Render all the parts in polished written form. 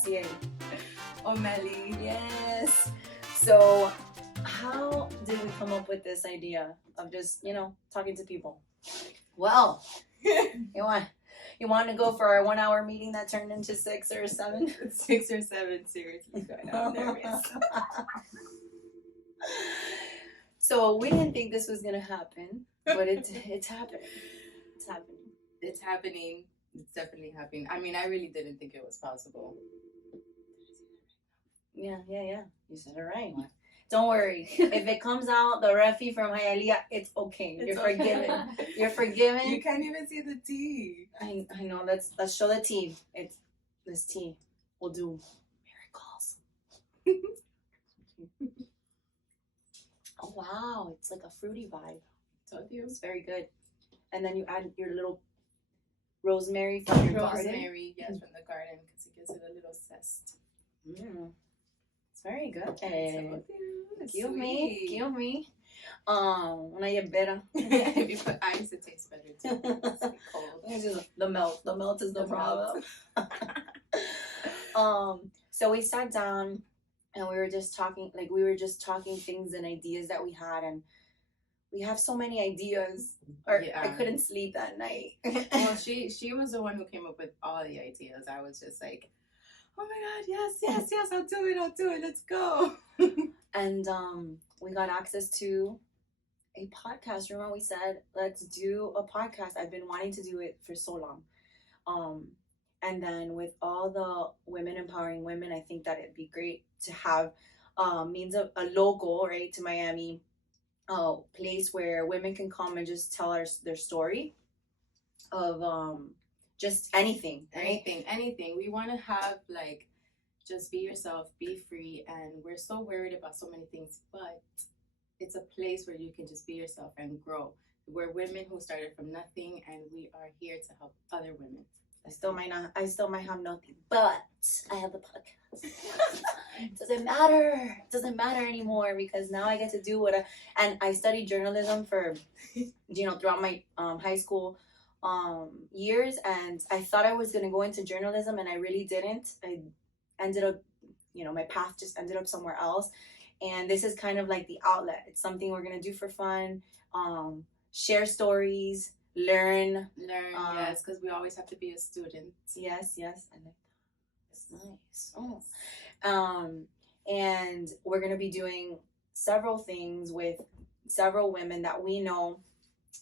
Massiel. Omely. Yes. So, how did we come up with this idea of just, talking to people? Well, you want to go for our 1 hour meeting that turned into 6 or 7? 6 or 7, seriously. I'm nervous. So we didn't think this was gonna happen, but it's happening. It's happening. It's happening. It's definitely happening. I mean, I really didn't think it was possible. Yeah. You said it right. Don't worry. If it comes out the refi from Hialeah, it's okay. You're forgiven. You're forgiven. You can't even see the tea. I know. Let's show the tea. It's this tea will do miracles. Oh wow, it's like a fruity vibe. Told you. It's very good. And then you add your little rosemary from your garden. Rosemary, yes, from the garden, because it gives it a little zest. It's very good. Give me. Una hierbera. If you put ice, it tastes better too. It's like cold. It's just the melt. The melt is the problem. So we sat down and we were just talking things and ideas that we had, and we have so many ideas. I couldn't sleep that night. Well, she was the one who came up with all the ideas. I was just like, oh my God, yes, I'll do it, let's go. And we got access to a podcast. Remember we said, let's do a podcast. I've been wanting to do it for so long. And then with all the women empowering women, I think that it'd be great to have means of a local, right, to Miami, place where women can come and just tell their story of just anything, right? Anything. We want to have like, just be yourself, be free, and we're so worried about so many things, but it's a place where you can just be yourself and grow. We're women who started from nothing, and we are here to help other women. I still might have nothing, but I have the podcast. It doesn't matter anymore, because now I get to do and I studied journalism for, throughout my high school years, and I thought I was going to go into journalism, and I really didn't. I ended up, my path just ended up somewhere else, and this is kind of like the outlet. It's something we're going to do for fun, share stories, learn, yes, because we always have to be a student. Yes, I like that. It's nice. And we're gonna be doing several things with several women that we know,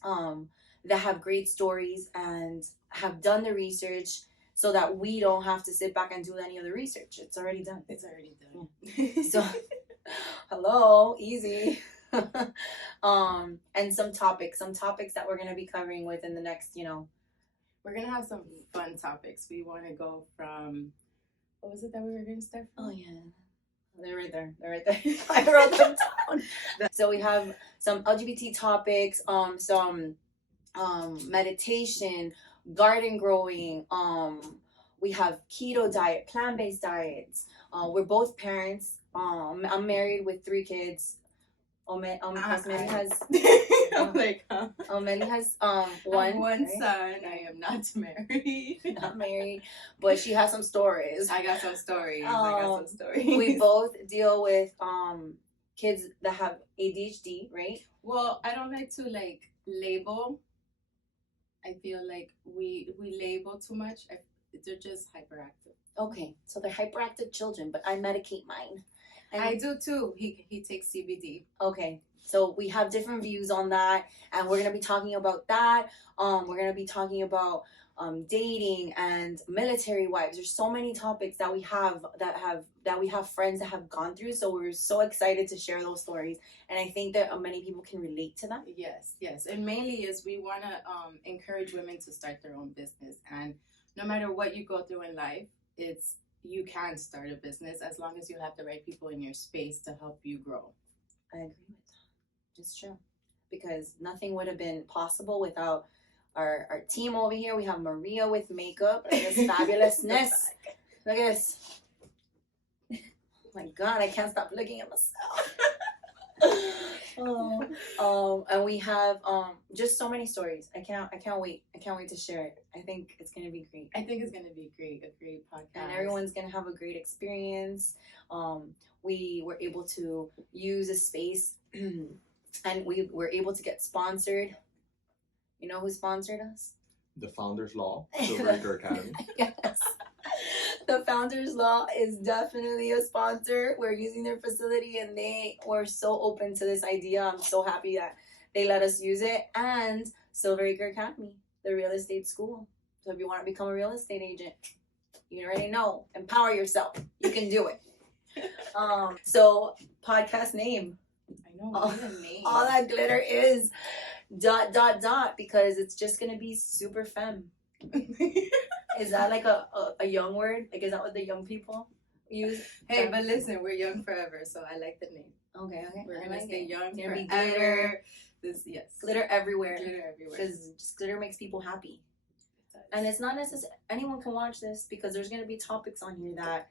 that have great stories and have done the research, so that we don't have to sit back and do any of the research. It's already done. So, hello, easy. And some topics that we're going to be covering within the next, We're going to have some fun topics. We want to go from, what was it that we were going to start from? Oh, yeah. They're right there. I wrote them down. So we have some LGBT topics, some meditation, garden growing. We have keto diet, plant-based diets. We're both parents. I'm married with 3 kids. Omely has Omely has one right? Son. I am not married. Not married, but she has some stories. I got some stories. We both deal with kids that have ADHD, right? Well, I don't like to label. I feel like we label too much. They're just hyperactive. Okay, so they're hyperactive children, but I medicate mine. And I do too. He takes CBD. Okay, so we have different views on that, and we're gonna be talking about that. We're gonna be talking about dating and military wives. There's so many topics that we have friends that have gone through. So we're so excited to share those stories, and I think that many people can relate to them. Yes, and mainly is we want to encourage women to start their own business, and no matter what you go through in life, you can start a business as long as you have the right people in your space to help you grow. I agree with that. It's true. Because nothing would have been possible without our team over here. We have Maria with makeup. Look at this fabulousness. Look at this. Oh my God, I can't stop looking at myself. And we have just so many stories. I can't wait. I can't wait to share it. I think it's gonna be great. I think it's gonna be a great podcast. And everyone's gonna have a great experience. We were able to use a space and we were able to get sponsored. You know who sponsored us? The Founders Law, Silver Academy. Yes. The Founders Law is definitely a sponsor. We're using their facility and they were so open to this idea. I'm so happy that they let us use it. And Silver Academy, the real estate school. So if you want to become a real estate agent, you already know. Empower yourself. You can do it. So podcast name. I know, what is a name? All that glitter is ... because it's just gonna be super femme. Is that like a young word? Like, is that what the young people use? Hey, but listen, we're young forever, so I like the name. Okay. We're gonna stay young It's gonna be forever. glitter. Yes. Glitter everywhere. Glitter everywhere. Because just glitter makes people happy. And it's not necessary. Anyone can watch this because there's gonna be topics on here that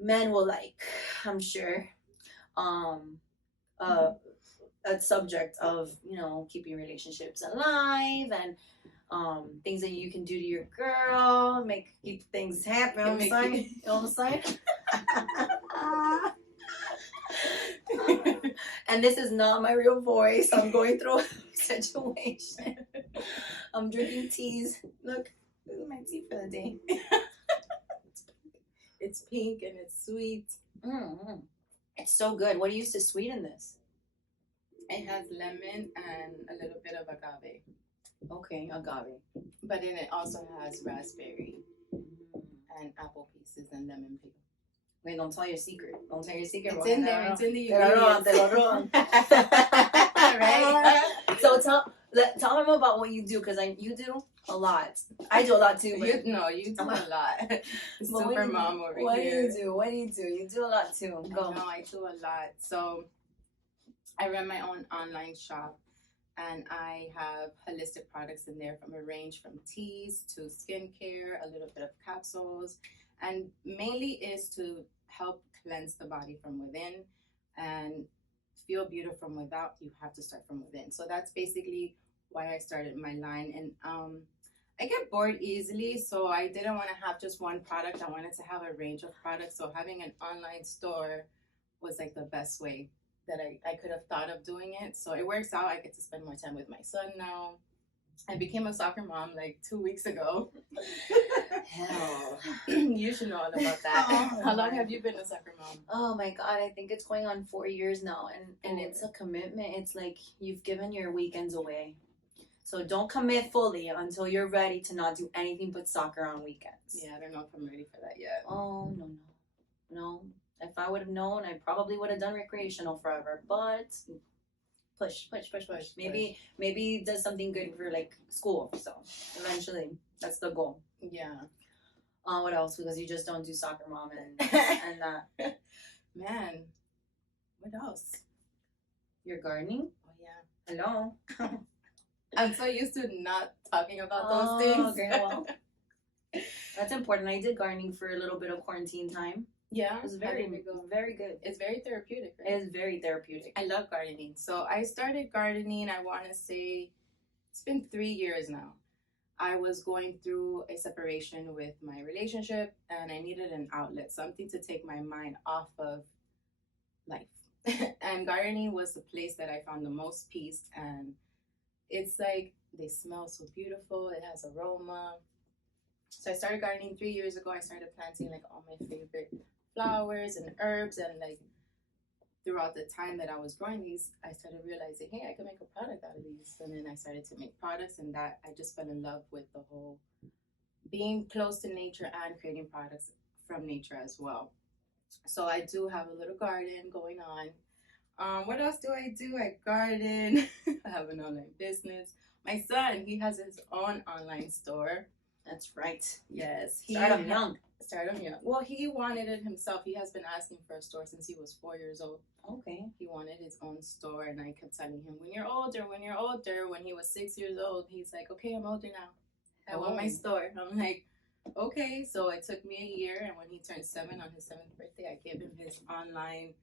men will like, I'm sure. A subject of, you know, keeping relationships alive and things that you can do to your girl, keep things happy. You know what I'm saying? You know what I'm saying? And this is not my real voice. I'm going through a situation. I'm drinking teas. Look, this is my tea for the day. It's pink and it's sweet. Mm-hmm. It's so good. What do you use to sweeten this? It has lemon and a little bit of agave. Okay, agave. But then it also has raspberry and apple pieces and lemon peel. Wait, don't tell your secret. Don't tell your secret. It's in there. It's in the Te lo ingredients. Right? So tell them about what you do, because you do a lot. I do a lot too. But You do a lot. Super mom over here. What do you do? You do a lot too. Go. No, I do a lot. So I run my own online shop and I have holistic products in there from a range from teas to skincare, a little bit of capsules, and mainly is to help cleanse the body from within and feel beautiful from without. You have to start from within. So that's basically why I started my line. And I get bored easily, so I didn't want to have just one product. I wanted to have a range of products. So having an online store was like the best way that I could have thought of doing it. So it works out. I get to spend more time with my son now. I became a soccer mom like 2 weeks ago. Hell. You should know all about that. Oh, How long have you been a soccer mom? Oh my God, I think it's going on 4 years now, and it's a commitment. It's like you've given your weekends away. So don't commit fully until you're ready to not do anything but soccer on weekends. Yeah, I don't know if I'm ready for that yet. Oh, no. If I would have known, I probably would have done recreational forever. But push. Maybe does something good for like school. So eventually, that's the goal. Yeah. What else? Because you just don't do soccer, mom, and that. Man, what else? You're gardening. Oh yeah. Hello. I'm so used to not talking about those things. Okay, well, that's important. I did gardening for a little bit of quarantine time. Yeah, It was very good. It's very therapeutic, right? It is very therapeutic. I love gardening. So I started gardening, I want to say, it's been 3 years now. I was going through a separation with my relationship and I needed an outlet, something to take my mind off of life. And gardening was the place that I found the most peace. And it's like, they smell so beautiful. It has aroma. So I started gardening 3 years ago. I started planting like all my favorite flowers and herbs, and like throughout the time that I was growing these, I started realizing, hey, I could make a product out of these. And then I started to make products, and that I just fell in love with the whole being close to nature and creating products from nature as well. So I do have a little garden going on. What else do? I garden. I have an online business. My son, he has his own online store. That's right. Yes. Start him young. Well, he wanted it himself. He has been asking for a store since he was 4 years old. Okay. He wanted his own store, and I kept telling him, when you're older. When he was 6 years old, he's like, okay, I'm older now. I want my store. I'm like, okay. So it took me a year, and when he turned 7 on his 7th birthday, I gave him his online.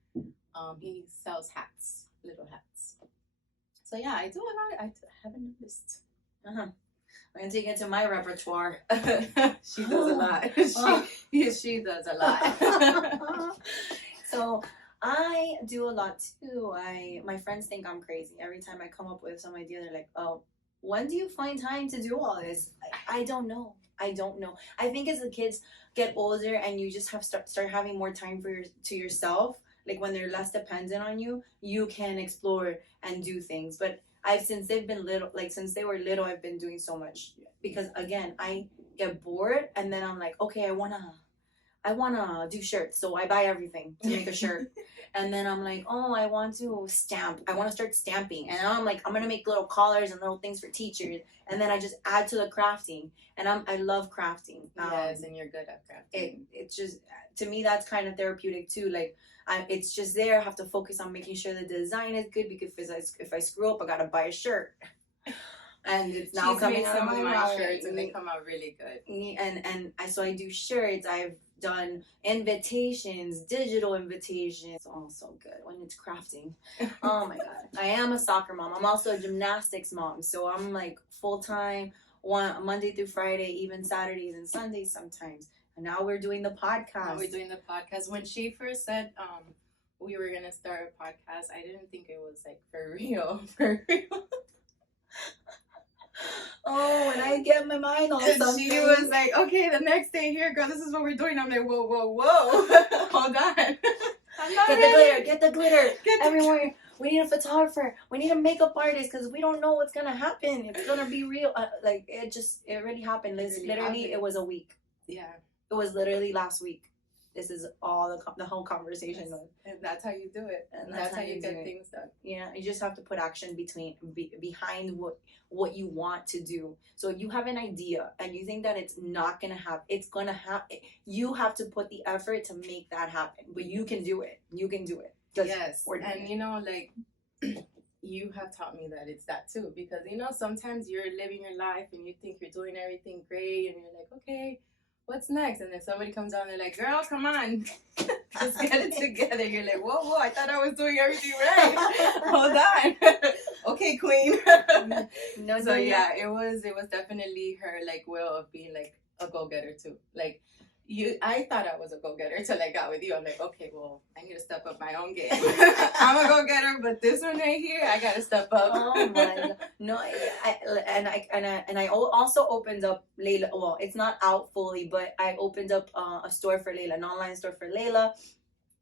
He sells hats. little hats. So yeah, I do a lot. I haven't noticed. I'm gonna take it to my repertoire. She does a lot. She does a lot. So I do a lot too. My friends think I'm crazy. Every time I come up with some idea, they're like, "Oh, when do you find time to do all this?" I don't know. I don't know. I think as the kids get older and you just have start having more time to yourself, like when they're less dependent on you, you can explore and do things. But since they've been little, like since they were little, I've been doing so much because again, I get bored and then I'm like, okay, I wanna do shirts, so I buy everything to make a shirt. And then I'm like, oh, I want to stamp. I want to start stamping. And now I'm like, I'm gonna make little collars and little things for teachers. And then I just add to the crafting. And I love crafting. Yes, and you're good at crafting. It's just, to me, that's kind of therapeutic too. Like, it's just there. I have to focus on making sure the design is good because if I screw up, I gotta buy a shirt. And it's now She's coming made out some of of my my wallet. shirts and they come out really good. So I do shirts. I've done invitations, digital invitations. It's all so good when it's crafting. Oh my god. I am a soccer mom. I'm also a gymnastics mom. So I'm like full-time, Monday through Friday, even Saturdays and Sundays sometimes. And now we're doing the podcast. When she first said we were gonna start a podcast, I didn't think it was like for real. Oh, and I get my mind on something. She was like, okay, the next day here, girl, this is what we're doing. I'm like, whoa. Hold on. Get the glitter. Everywhere. We need a photographer. We need a makeup artist because we don't know what's going to happen. It's going to be real. It really happened. It was a week. Yeah. It was literally last week. This is all the whole conversation. Yes. And that's how you do it. And that's how you get things done. Yeah, you just have to put action behind what you want to do. So if you have an idea and you think that it's not gonna happen, it's gonna happen. You have to put the effort to make that happen. But you can do it. You can do it. Yes. And you know, like you have taught me that it's that too, because you know sometimes you're living your life and you think you're doing everything great and you're like, okay, what's next? And then somebody comes on and they're like, girl, come on, just get it together. You're like, whoa, I thought I was doing everything right. Hold on. Okay, queen. Yeah, it was definitely her like will of being like a go-getter too. Like I thought I was a go-getter till I got with you. I'm like, okay, well, I need to step up my own game. I'm a go-getter, but this one right here, I gotta step up. Oh my god. No, I also opened up Layla. Well, it's not out fully, but I opened up a store for Layla, an online store for Layla.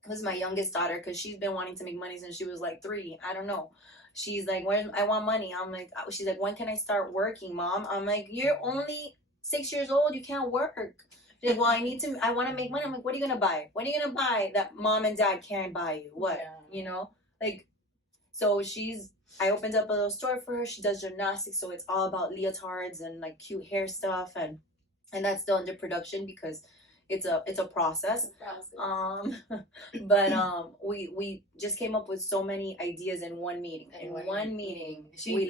Who's my youngest daughter, because she's been wanting to make money since she was like 3. I don't know. She's like, I want money. I'm like, she's like, when can I start working, Mom? I'm like, you're only 6 years old. You can't work. She's like, well, I want to make money. I'm like, what are you going to buy? What are you going to buy that Mom and Dad can't buy you? What? Yeah. You know? Like, so I opened up a little store for her. She does gymnastics, so it's all about leotards and like cute hair stuff. And that's still under production because it's a process. But we just came up with so many ideas in one meeting. She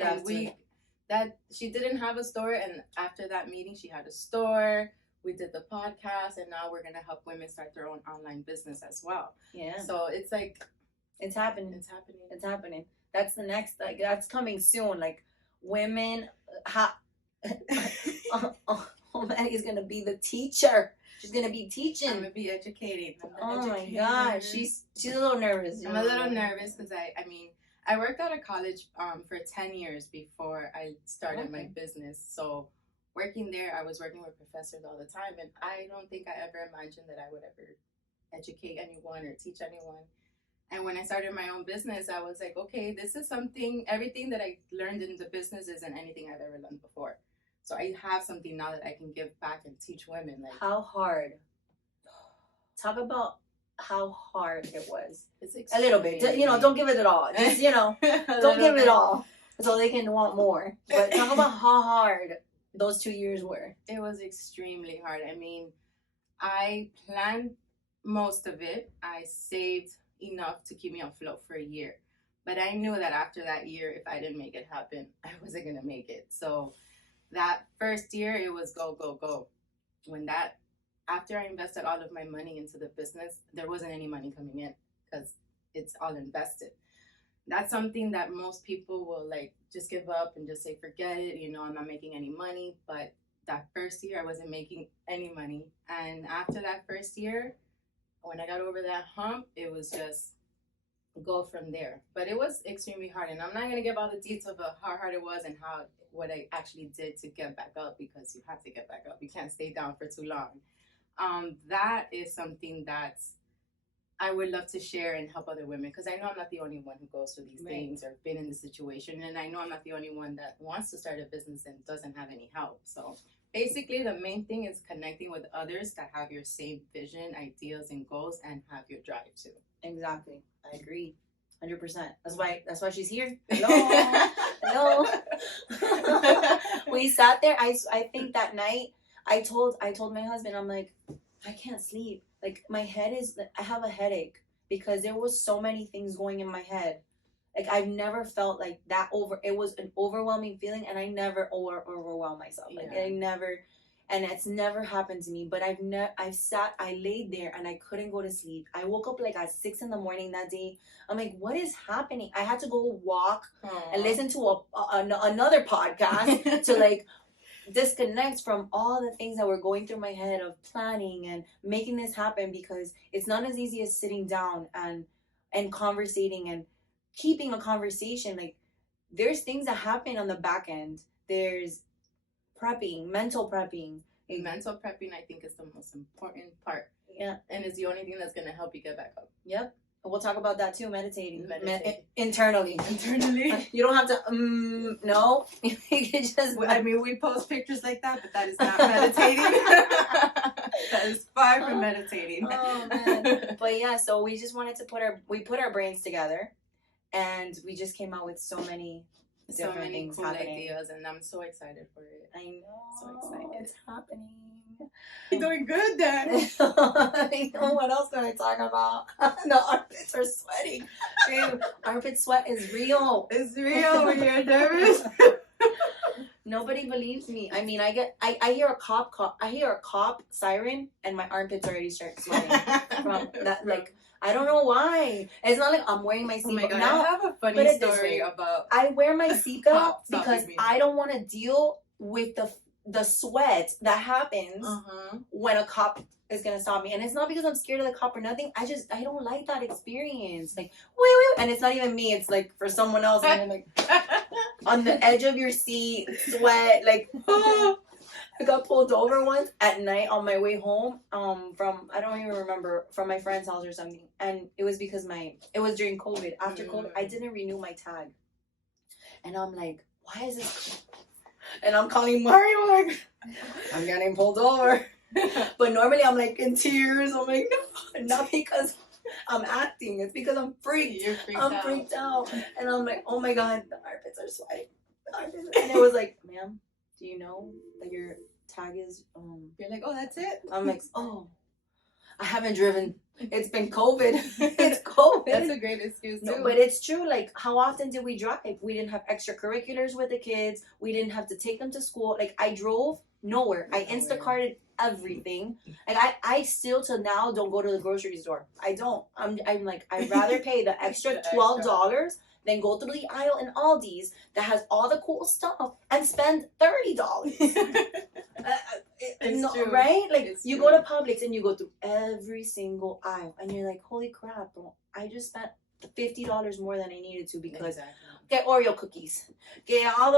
didn't have a store, and after that meeting she had a store. We did the podcast, and now we're gonna help women start their own online business as well. Yeah. So it's like it's happening. That's the next, like, that's coming soon. Like women Omely is gonna be the teacher. She's gonna be teaching. I'm gonna be educating. My gosh, she's a little nervous. I'm a little nervous because I worked out of college for 10 years before I started my business. So working there, I was working with professors all the time, and I don't think I ever imagined that I would ever educate anyone or teach anyone. And when I started my own business, I was like, okay, this is everything that I learned in the business isn't anything I've ever learned before. So I have something now that I can give back and teach women. Like, how hard? Talk about how hard it was. It's a little bit. Don't give it all. Just, don't give it all. So they can want more. But talk about how hard those 2 years were. It was extremely hard. I planned most of it. I saved enough to keep me afloat for a year. But I knew that after that year, if I didn't make it happen, I wasn't going to make it. So that first year, it was go, go, go. After I invested all of my money into the business, there wasn't any money coming in because it's all invested. that's something that most people will like just give up and just say forget it, you know, I'm not making any money. But that first year I wasn't making any money, and after that first year, when I got over that hump, it was just go from there. But it was extremely hard, and I'm not gonna give all the details of how hard it was and how what I actually did to get back up, because you have to get back up. You can't stay down for too long. That is something that's I would love to share and help other women, because I know I'm not the only one who goes through these things or been in this situation, and I know I'm not the only one that wants to start a business and doesn't have any help. So basically, the main thing is connecting with others that have your same vision, ideas, and goals, and have your drive too. Exactly. I agree. 100%. That's why she's here. Hello. Hello. We sat there. I think that night I told my husband, I'm like, I can't sleep. Like my head is, I have a headache because there was so many things going in my head. Like I've never felt like that it was an overwhelming feeling, and I never overwhelm myself. Like I never, and it's never happened to me. But I laid there and I couldn't go to sleep. I woke up like at 6 a.m. that day. I'm like, what is happening? I had to go walk and listen to another podcast to like disconnect from all the things that were going through my head of planning and making this happen, because it's not as easy as sitting down and conversating and keeping a conversation. Like there's things that happen on the back end. There's prepping, mental prepping. Mental prepping, I think, is the most important part. Yeah. And it's the only thing that's going to help you get back up. Yep. We'll talk about that too. Meditating. Internally. You don't have to, no. You can just. I mean, we post pictures like that, but that is not meditating. That is far from meditating. Oh, man. But yeah, so we just wanted to put our brains together, and we just came out with so many things cool happening. Ideas, and I'm so excited for it. I know. So excited. It's happening. You're doing good then. I know. What else can I talk about? The armpits are sweating. Babe, armpit sweat is real. It's real when you're nervous. Nobody believes me. I mean, I hear a cop siren, and my armpits already start sweating from that. Like, I don't know why. It's not like I'm wearing my seatbelt. Oh my God, now, I have a funny story about. I wear my seatbelt Stop because me. I don't want to deal with the sweat that happens when a cop is gonna stop me. And it's not because I'm scared of the cop or nothing. I don't like that experience. Like, wait, and it's not even me. It's like for someone else. And then like on the edge of your seat, sweat. Like, I got pulled over once at night on my way home from, I don't even remember, from my friend's house or something. And it was because it was during COVID. After COVID, I didn't renew my tag. And I'm like, why is this? And I'm calling Mario, like, I'm getting pulled over. But normally I'm like in tears. I'm like, no, not because I'm acting. It's because I'm freaked. I'm freaked out. And I'm like, oh my God, the armpits are sweating. And it was like, ma'am, do you know that your tag is You're like, oh, that's it? I'm like, oh, I haven't driven. It's been COVID. It's COVID. That's a great excuse too. No, but it's true. Like, how often did we drive? We didn't have extracurriculars with the kids. We didn't have to take them to school. Like, I drove nowhere. I Instacarted everything. Like, I still till now don't go to the grocery store. I don't. I'm like, I'd rather pay the extra $12 than go through the aisle in Aldi's that has all the cool stuff and spend $30. No, true. Right? Like, It's you true. go to Publix and you go through every single aisle and you're like, holy crap, bro, I just spent $50 more than I needed to because get Oreo cookies, get all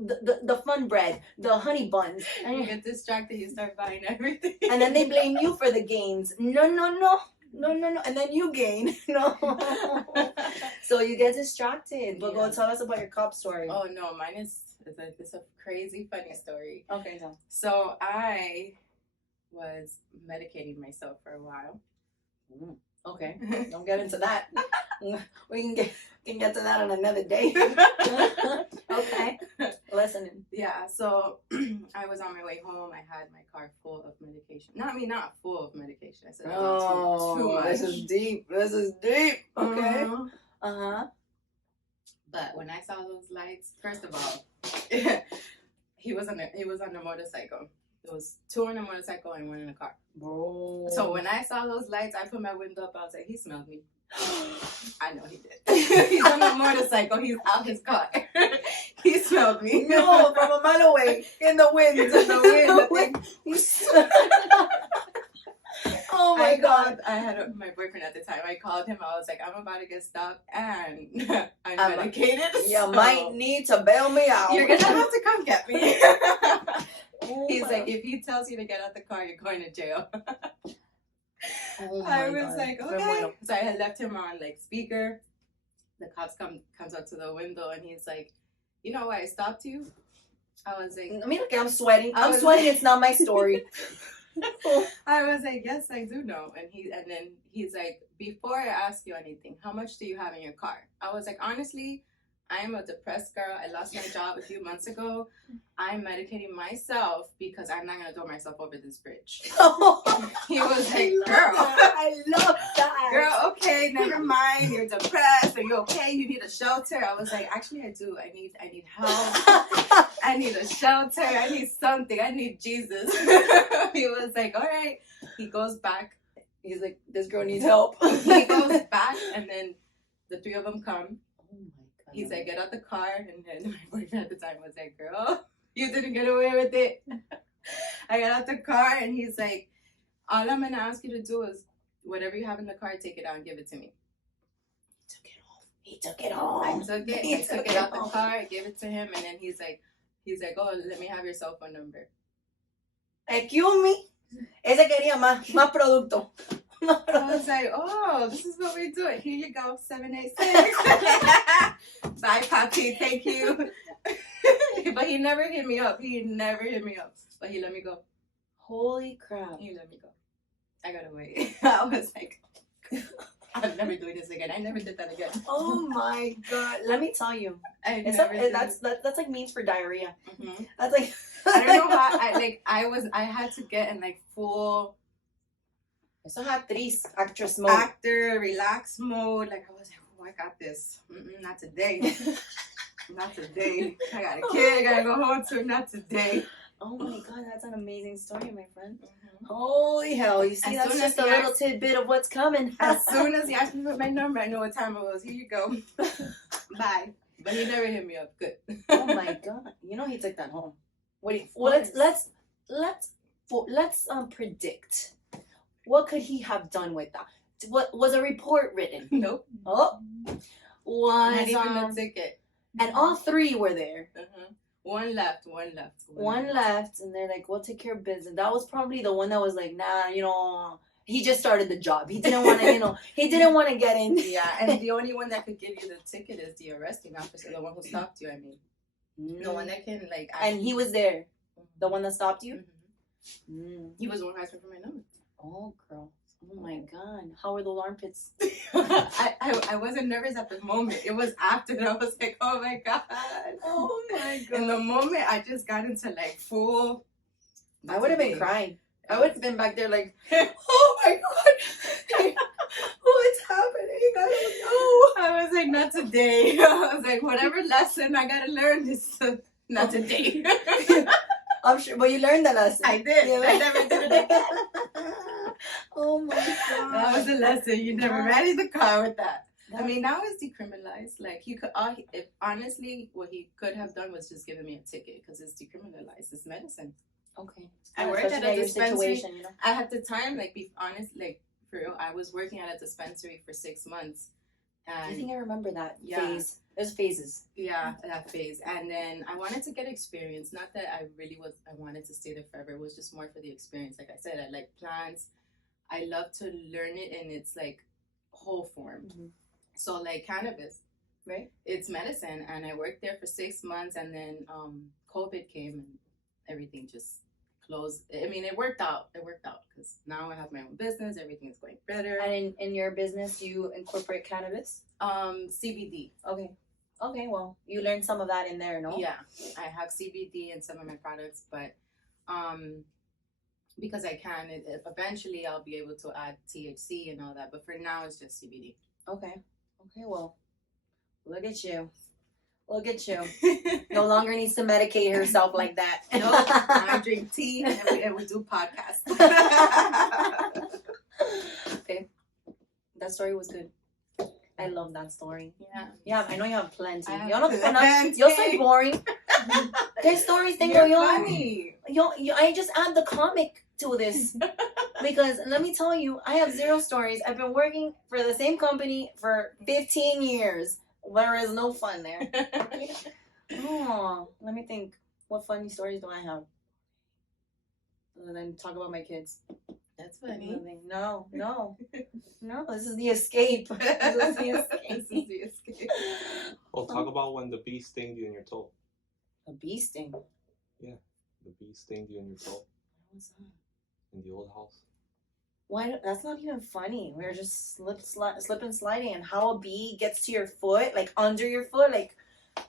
the fun bread, the honey buns, and You get distracted, you start buying everything. and then they blame you for the gains. No, and then you gain. No. So you get distracted. But go tell us about your cop story. Oh no, mine is it's a crazy funny story. Okay, so. So I was medicating myself for a while. Okay, don't get into that. We can get to that on another day. Okay, listening. Yeah, so I was on my way home. I had my car full of medication. Not full of medication. I said, too much. This is deep. Okay. But when I saw those lights, first of all, he was on a motorcycle. There was 2 on a motorcycle and 1 in a car. Bro. So when I saw those lights, I put my window up. I was like, he smelled me. I know he did. He's on a motorcycle. He's out his car. He smelled me. No, from a mile away. In the wind. In the wind. Oh my God. I had my boyfriend at the time. I called him. I was like, I'm about to get stopped and I'm medicated. You so might need to bail me out. You're going to have to come get me. Oh He's my- like, if he tells you to get out the car, you're going to jail. Oh my I was God. like, Pero okay. bueno. So I had left him on like speaker. The cops comes up to the window and he's like, you know why I stopped you? I was like, Mira que I'm sweating. I I'm was- sweating. It's not my story. I was like, yes, I do know. And then he's like, before I ask you anything, how much do you have in your car? I was like, honestly, I am a depressed girl. I lost my job a few months ago. I'm medicating myself because I'm not gonna throw myself over this bridge. He was like, girl, I love that. girl, okay, never mind. You're depressed. Are you okay? You need a shelter. I was like, actually, I do. I need help. I need a shelter. I need something. I need Jesus. He was like, all right. He goes back. He's like, this girl needs help. He goes back, and then the three of them come. Oh my God. He's like, get out the car. And then my boyfriend at the time was like, girl, you didn't get away with it. I got out the car, and he's like, all I'm going to ask you to do is whatever you have in the car, take it out and give it to me. He took it off. I took it. He I took it out the off. car. I gave it to him, and then he's like, oh, let me have your cell phone number. Excuse me. Ese quería más producto. I was like, oh, this is what we do. Here you go, 786. Bye, Papi. Thank you. But he never hit me up. But he let me go. Holy crap. He let me go. I got away. I was like, I'm never doing this again. I never did that again. Oh my God. Let me tell you. It's That's like means for diarrhea. Mhm. That's like I don't know how. I had to get in like full Eso es actress mode. actor, relax mode. Like I was like, oh, I got this. Not today. Not today. I got a kid. I gotta go home to. Not today. Oh my God, that's an amazing story, my friend. Mhm. Holy hell. You see, As that's soon just as a he little tidbit of what's coming. As soon as he asked me for my number, I know what time it was. Here you go. Bye. But he never hit me up. Good. Oh my God. You know he took that home. Well, let's predict. What could he have done with that? What was a report written? Nope. Oh, was Not even a ticket. and all three were there. Uh-huh. One left. One left, and they're like, "We'll take care of business." That was probably the one that was like, "Nah, he just started the job. He didn't want to, he didn't want to get in." Yeah, and the only one that could give you the ticket is the arresting officer, the one who stopped you. I mean, the one that can like. And he was there, the one that stopped you. Mhm. He was the one who asked me for my number. Oh, girl. Oh my God. How were those armpits? I wasn't nervous at the moment. It was after that I was like, oh my God. Oh my In the moment, I just got into like full. I would have been crying. I would have been back there like, oh my God. What's happening? I I was like, not today. I was like, whatever lesson I gotta learn is not today. don't know. I'm sure, but you learned the lesson. I did. Yeah. I never did it again. Oh my God. That was a lesson. You never ran in the car with that. I That- mean, now it's decriminalized. Like he could, if honestly, what he could have done was just giving me a ticket because it's decriminalized. It's medicine. Okay. I worked at Especially a your dispensary. situation, I had the time, like, be honest, like for real. I was working at a dispensary for 6 months, I and think I remember that Yeah. phase. There's phases. yeah, that phase. And then I wanted to get experience. Not that I wanted to stay there forever. It was just more for the experience. Like I said, I like plants. I love to learn it in its like whole form. Mm-hmm. So like cannabis, Right? it's medicine. And I worked there for 6 months, and then COVID came and everything just closed. I mean, it worked out. Because now I have my own business. Everything is going better. And in your business, you incorporate cannabis? CBD. Okay, well, you learned some of that in there, no? Yeah, I have CBD in some of my products, but because I can, eventually I'll be able to add THC and all that. But for now, it's just CBD. Okay, well, look at you. No longer needs to medicate herself like that. No, I drink tea and we do podcasts. Okay, that story was good. I love that story. Yeah. Yeah, I know you have plenty. I have Yo no tengo nada. plenty. Yo soy boring. ¿Qué stories tengo You're yo? funny. I just add the comic to this. Because let me tell you, I have 0 stories. I've been working for the same company for 15 years. There is no fun there. Oh, let me think. What funny stories do I have? And then talk about my kids. That's funny. Nothing. No. This is the escape. This is the escape. This is the escape. Well, talk about when the bee stinged you in your toe. A bee sting. The bee stinged you in your toe What's that? in the old house. Why? That's not even funny. We were just slip and sliding, and how a bee gets to your foot, like under your foot, like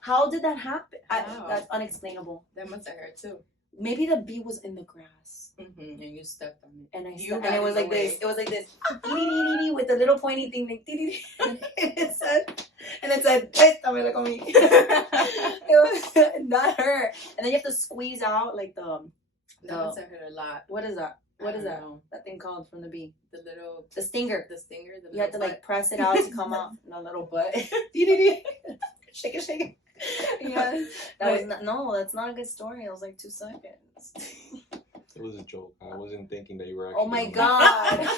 how did that happen? Wow. That's unexplainable. That must have hurt too. Maybe the bee was in the grass, And you stepped on it. and You and got it was in the like this. way. It was like this, with the little pointy thing, like and it said, "Échamelo conmigo." That hurt, and then you have to squeeze out like That must have hurt a lot. what is that? What is I don't that? know. That thing called from the bee? The little, The stinger. the stinger. The You have to little like press it out to come out. No little butt. Shake it. Yeah. That was not, no, that's not a good story. It was like 2 seconds. It was a joke. I wasn't thinking that you were actually. Oh my doing god.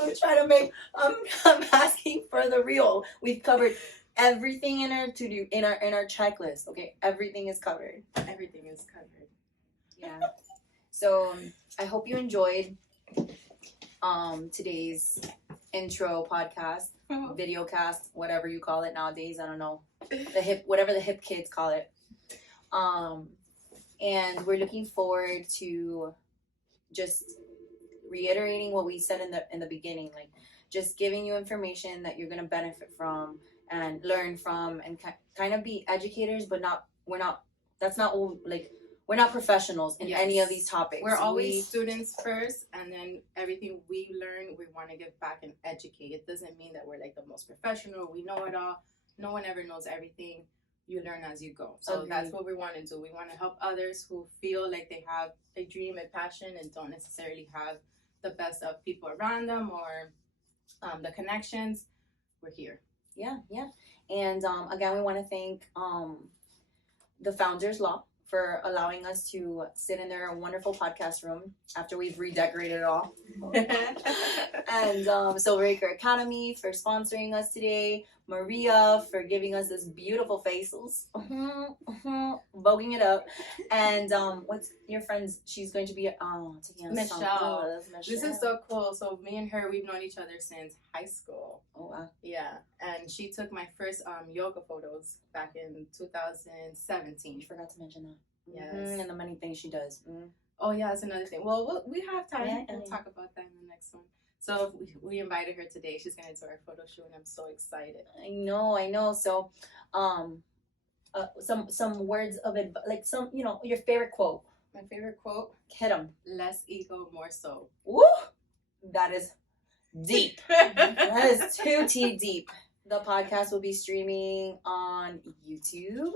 I'm trying to make I'm asking for the real. We've covered everything in our to-do in our checklist. Okay? Everything is covered. Everything is covered. Yeah. So I hope you enjoyed today's intro podcast, video cast, whatever you call it nowadays. I don't know. Whatever the hip kids call it. And we're looking forward to just reiterating what we said in the beginning, like just giving you information that you're going to benefit from and learn from and kind of be educators, but we're not professionals in any of these topics. We're always students first, and then everything we learn, we want to give back and educate. It doesn't mean that we're like the most professional, we know it all. No one ever knows everything. You learn as you go. So that's what we want to do. We want to help others who feel like they have a dream and passion and don't necessarily have the best of people around them or the connections. We're here. Yeah. And again, we want to thank the Founders Law for allowing us to sit in their wonderful podcast room after we've redecorated it all. And Silver Acre Academy for sponsoring us today. Maria for giving us this beautiful facials. Voguing it up. And what's your friend's? She's going to be taking us Massiel. This is so cool. So me and her, we've known each other since high school. Oh wow. Yeah, and she took my first yoga photos back in 2017. You forgot to mention that. Yes. And the many things she does. Oh yeah, that's another thing. Well, we have time. Yeah, We'll talk about that in the next one. So we invited her today. She's gonna do our photo shoot, and I'm so excited. I know. So, some words of advice, like some, your favorite quote. My favorite quote: Hit 'em. "Less ego, more soul." Woo! That is deep. That is too deep. The podcast will be streaming on YouTube.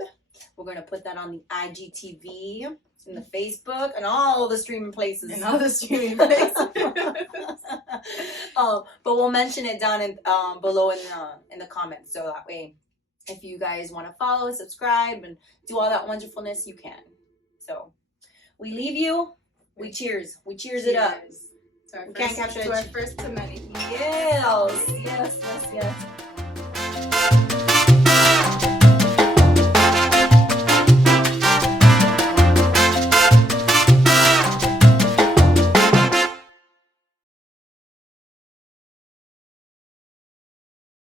We're gonna put that on the IGTV, and the Facebook, and all the streaming places. And all the streaming places. But we'll mention it down in below in the comments, so that way, if you guys want to follow, subscribe, and do all that wonderfulness, you can. So we leave you. We cheers. We cheers it up. To our We can't first, capture to it. our first to many. Yes.